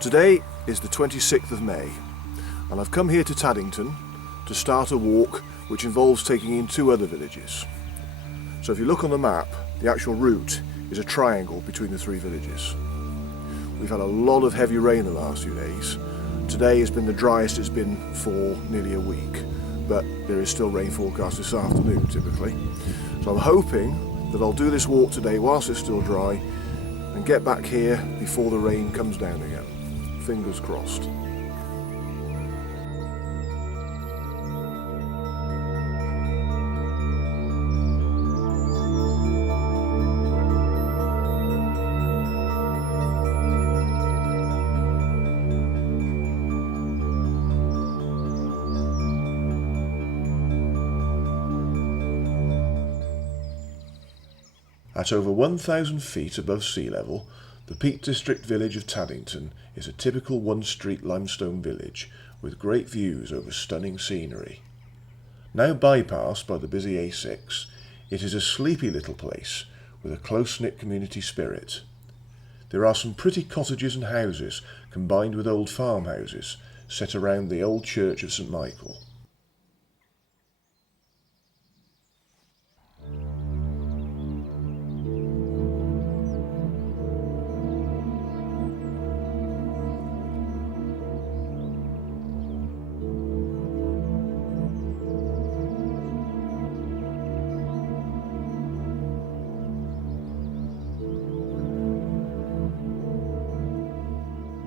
Today is the 26th of May and I've come here to Taddington to start a walk which involves taking in two other villages. So if you look on the map, the actual route is a triangle between the three villages. We've had a lot of heavy rain the last few days. Today has been the driest it's been for nearly a week, but there is still rain forecast this afternoon typically. So I'm hoping that I'll do this walk today whilst it's still dry and get back here before the rain comes down again. Fingers crossed. At over 1,000 feet above sea level, the Peak District village of Taddington is a typical one-street limestone village with great views over stunning scenery. Now bypassed by the busy A6, it is a sleepy little place with a close-knit community spirit. There are some pretty cottages and houses combined with old farmhouses set around the old church of St Michael.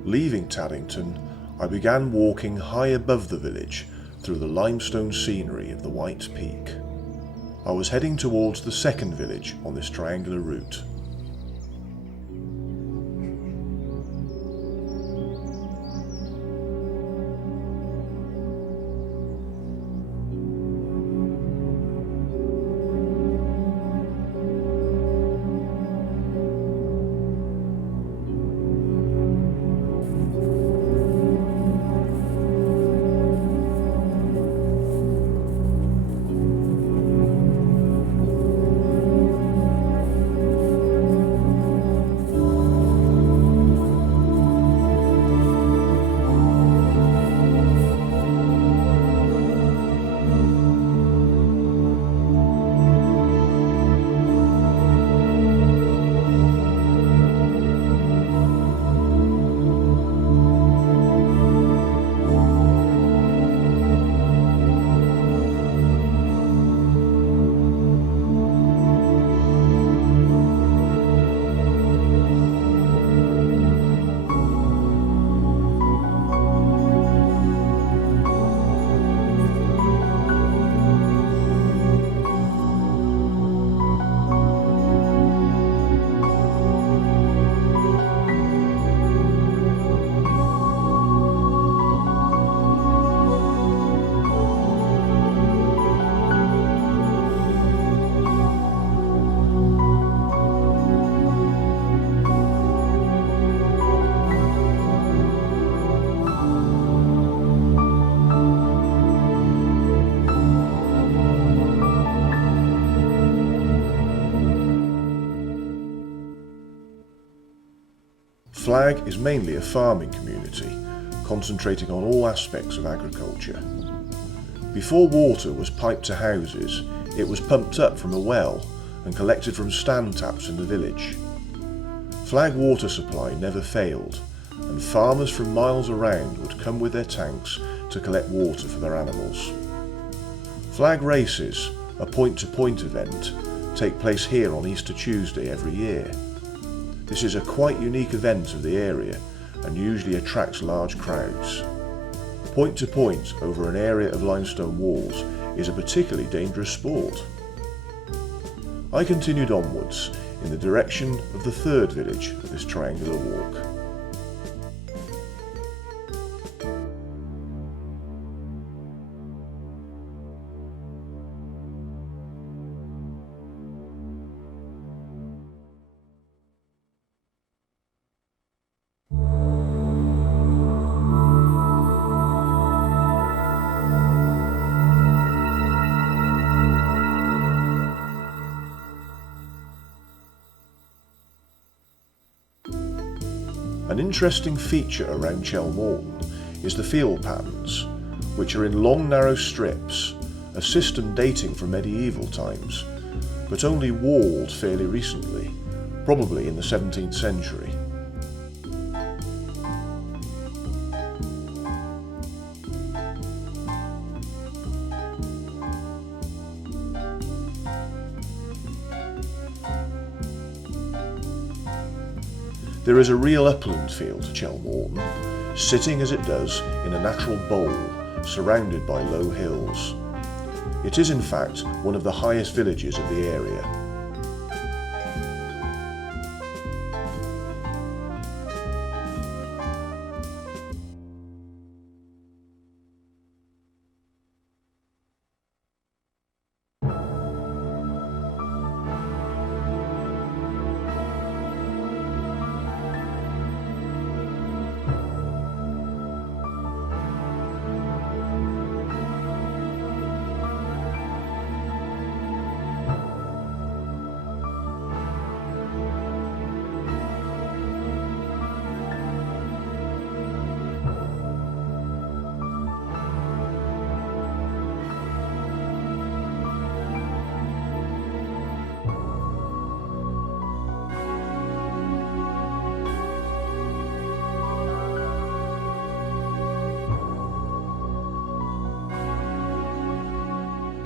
Leaving Taddington, I began walking high above the village through the limestone scenery of the White Peak. I was heading towards the second village on this triangular route. Flagg is mainly a farming community, concentrating on all aspects of agriculture. Before water was piped to houses, it was pumped up from a well and collected from stand taps in the village. Flagg water supply never failed, and farmers from miles around would come with their tanks to collect water for their animals. Flagg races, a point-to-point event, take place here on Easter Tuesday every year. This is a quite unique event of the area and usually attracts large crowds. Point to point over an area of limestone walls is a particularly dangerous sport. I continued onwards in the direction of the third village of this triangular walk. An interesting feature around Chellmorton is the field patterns, which are in long narrow strips, a system dating from medieval times, but only walled fairly recently, probably in the 17th century. There is a real upland feel to Chellmorton, sitting as it does in a natural bowl surrounded by low hills. It is in fact one of the highest villages of the area.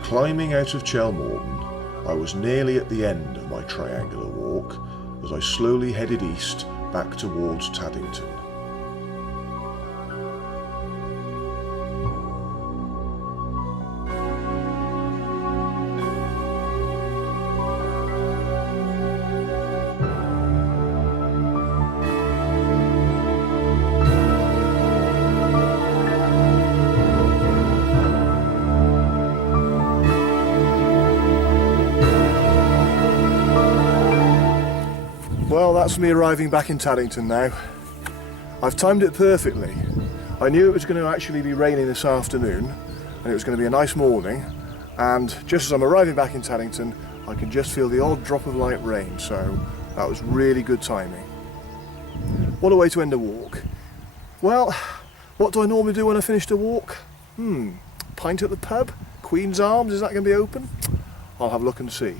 Climbing out of Chellmorton, I was nearly at the end of my triangular walk as I slowly headed east back towards Taddington. Well, that's me arriving back in Taddington now. I've timed it perfectly. I knew it was going to actually be raining this afternoon and it was going to be a nice morning, and just as I'm arriving back in Taddington I can just feel the odd drop of light rain, so that was really good timing. What a way to end a walk. Well, what do I normally do when I finish the walk? Pint at the pub? Queen's Arms, is that going to be open? I'll have a look and see.